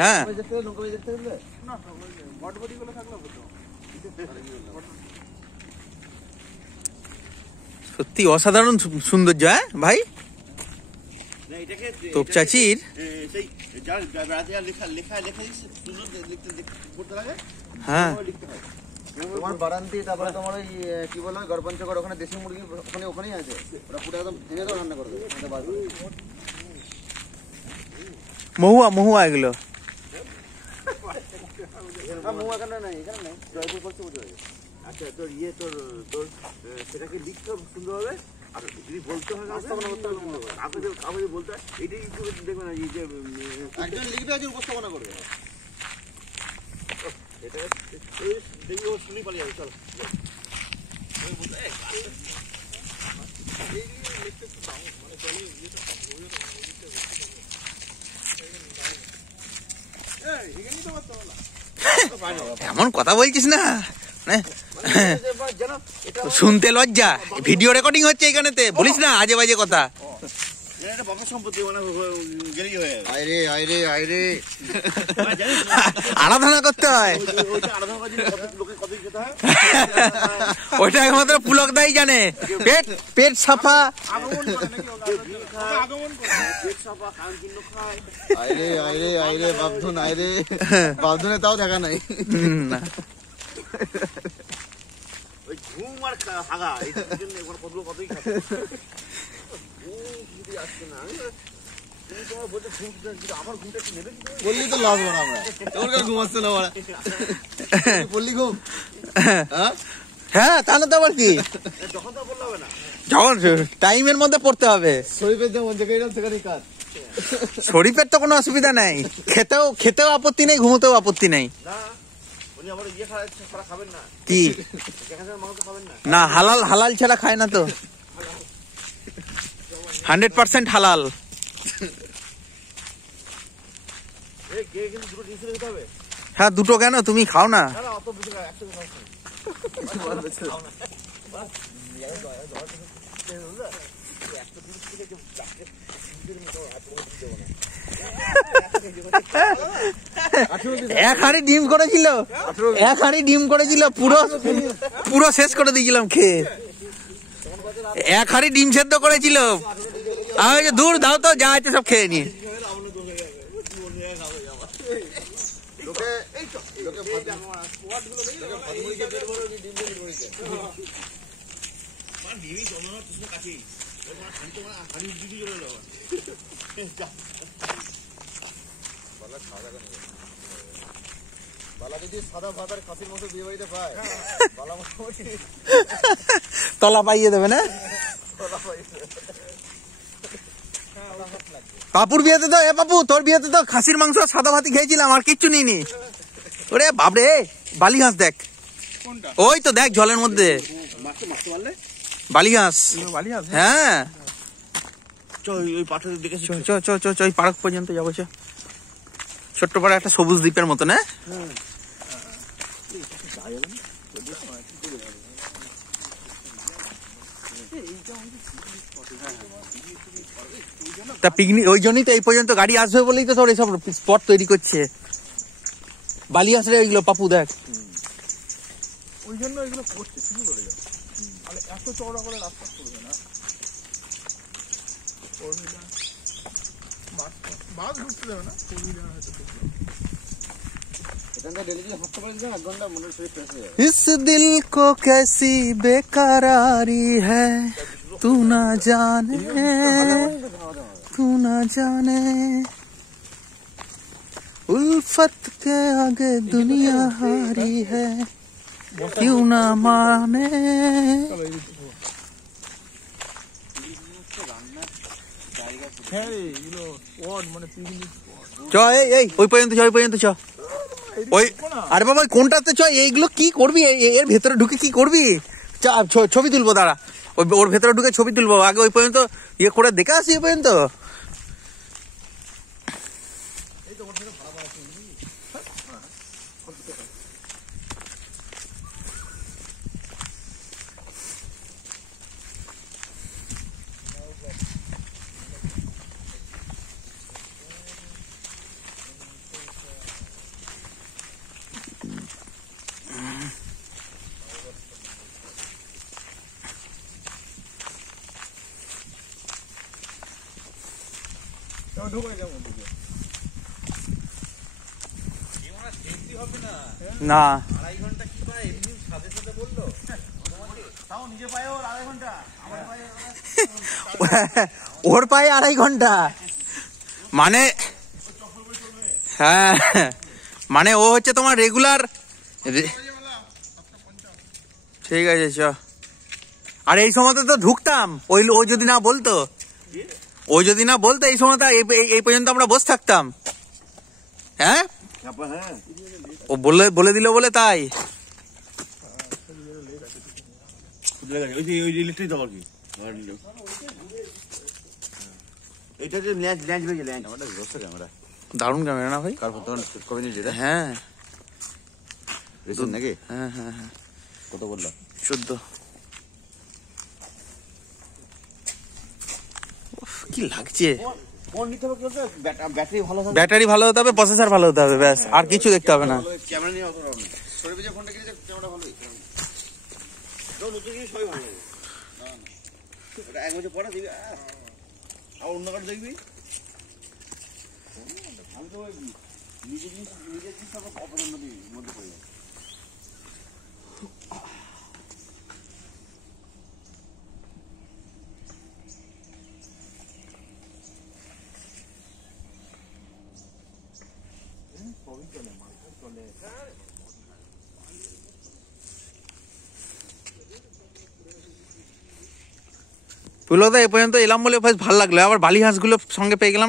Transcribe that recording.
হ্যাঁ সত্যি অসাধারণ সৌন্দর্য। হ্যাঁ ভাই, তোপ চাচির হ্যাঁ তোমার বারান্তি, তারপরে তোমার ওই কি বলে গড়পঞ্চকর, ওখানে দেশি মুরগি ওখানেই আছে, ওরা পুরো একদম ভেঙে তো রান্না করে দেবে। মহুয়া মহুয়া এগুলো মহুয়া এখানে নাই, এখানে নাই, জয়পুর করছে বুঝে। আচ্ছা তোর তোর তোর সেটাকে লিখতে হবে সুন্দরভাবে, আর যদি বলতে হয় উপস্থাপনা করতে হবে আপনি বলতে হয় এইটাই দেখবেন না, এই যে একজন লিখবে একজন উপস্থাপনা করবে। এটা দেখি ও শুনি পালিয়ে যাবে। চলো এমন কথা বলছিস না, শুনতে লজ্জা। ভিডিও রেকর্ডিং হচ্ছে এখানেতে, বলিস না আজে বাজে কথা। আরাধনা করতে হয়, ওইটা একমাত্র পুলকদাই জানে। পেট পেট সাফা। বাবধুনে তাও দেখা নাই। বললি তো লাভ না, আমরা ঘুমাচ্ছে না বললি ঘুম। হ্যাঁ তা না তো আবার কি, যখন টাইমের মধ্যে পড়তে হবে। শরীফের যেমন যেখানে সেখানেই কাজ। শরীফের তো কোনো অসুবিধা নাই, খেতেও আপত্তি নেই, ঘুমোতেও আপত্তি নেই। কি না হালাল, হালাল ছাড়া খায় না তো, 100% হালাল। হ্যাঁ দুটো কেন, তুমি খাও না। এক হাঁড়ি ডিম করেছিল, এক হাঁড়ি ডিম করেছিল, পুরো শেষ করে দিয়েছিলাম খেয়ে। এক হাঁড়ি ডিম সেদ্ধ করেছিল, আমি দূর দাও তো, যা আছে সব খেয়ে নিয়ে। তলা পাইয়ে দেবে না। পাপুর বিয়েতে তো, এ পাপু তোর বিয়েতে তো খাসির মাংস সাদা ভাতি খেয়েছিলাম, আর কিচ্ছু নিইনি। ওরে বাপরে, বালি হাঁস দেখ, ওই তো দেখ জলের মধ্যে বালি হাঁস। হ্যাঁ ওই পার্ক পর্যন্ত যাবো, ছোট্ট পাড়া একটা সবুজ দ্বীপের মতো না। তা পিকনিক ওই জন্যই তো এই পর্যন্ত গাড়ি আসবে বলেই তো তোর এইসব স্পট তৈরি করছে। বালি আসলে ওইগুলো পাপু দেখ, ওই জন্য এগুলো করছে, ঠিকই বলে যাবে। এত চওড়া করে রাস্তা করবে না, বাস ঢুকতে দেবে না, इस दिल को कैसी बेकरारी है, तू ना जाने, तू ना जाने, उल्फत के आगे दुनिया हारी है, क्यों ना माने। চ এই ওই পর্যন্ত চ, ওই পর্যন্ত চ। ওই আরে বাবা কোনটাতে চ, এইগুলো কি করবি, এর ভেতরে ঢুকে কি করবি? ছবি তুলবো, দাঁড়া ওর ভেতরে ঢুকে ছবি তুলবো, আগে ওই পর্যন্ত ইয়ে করে দেখে আসি। ওই পর্যন্ত ঢোকায় কেমন দিকে? না তাও নিজে পায়ে ওর 2.5 ঘন্টা, আমার পায়ে ওর পায়ে 2.5 ঘন্টা মানে, হ্যাঁ মানে ও হচ্ছে তোমার রেগুলার। ঠিক আছে চ। আর এই সময় তো ঢুকতাম, ও যদি না বলতো, এই সময় এই পর্যন্ত আমরা বসে থাকতাম। হ্যাঁ হ্যাঁ ও বলে দিল বলে তাই। ওই যে ইলেকট্রিক দাও আর কি, এটা যে ল্যান্ড বেজে ল্যান্ড আমাদের বসে ক্যামেরা দারুণ ক্যামেরা না ভাই? কার ফটো কবে নিয়ে যেটা হ্যাঁ রেসন নাকি? হ্যাঁ হ্যাঁ হ্যাঁ কত বললাম? 14। কি লাগছে? ফোন নিতে হবে, ব্যাটারি ভালো হবে, ব্যাটারি ভালো হতে হবে, প্রসেসর ভালো হতে হবে, ব্যাস আর কিছু দেখতে হবে না। ক্যামেরা নিয়ে অত হবে না। সরে বেজে ফোনটা কিনেছে, ক্যামেরা ভালোই, নতুন জিনিস সবই ভালো হবে। ওটা 1 বছর পরে দিবি, আর অন্য কাজ দেখবি। আমি তো নিজের জিনিস সব অপছন্দের মধ্যে পড়ে যায়। পুলদা এ পর্যন্ত এলাম বলে বেশ ভালো লাগলো, আবার বালি হাঁসগুলো সঙ্গে পেয়ে গেলাম।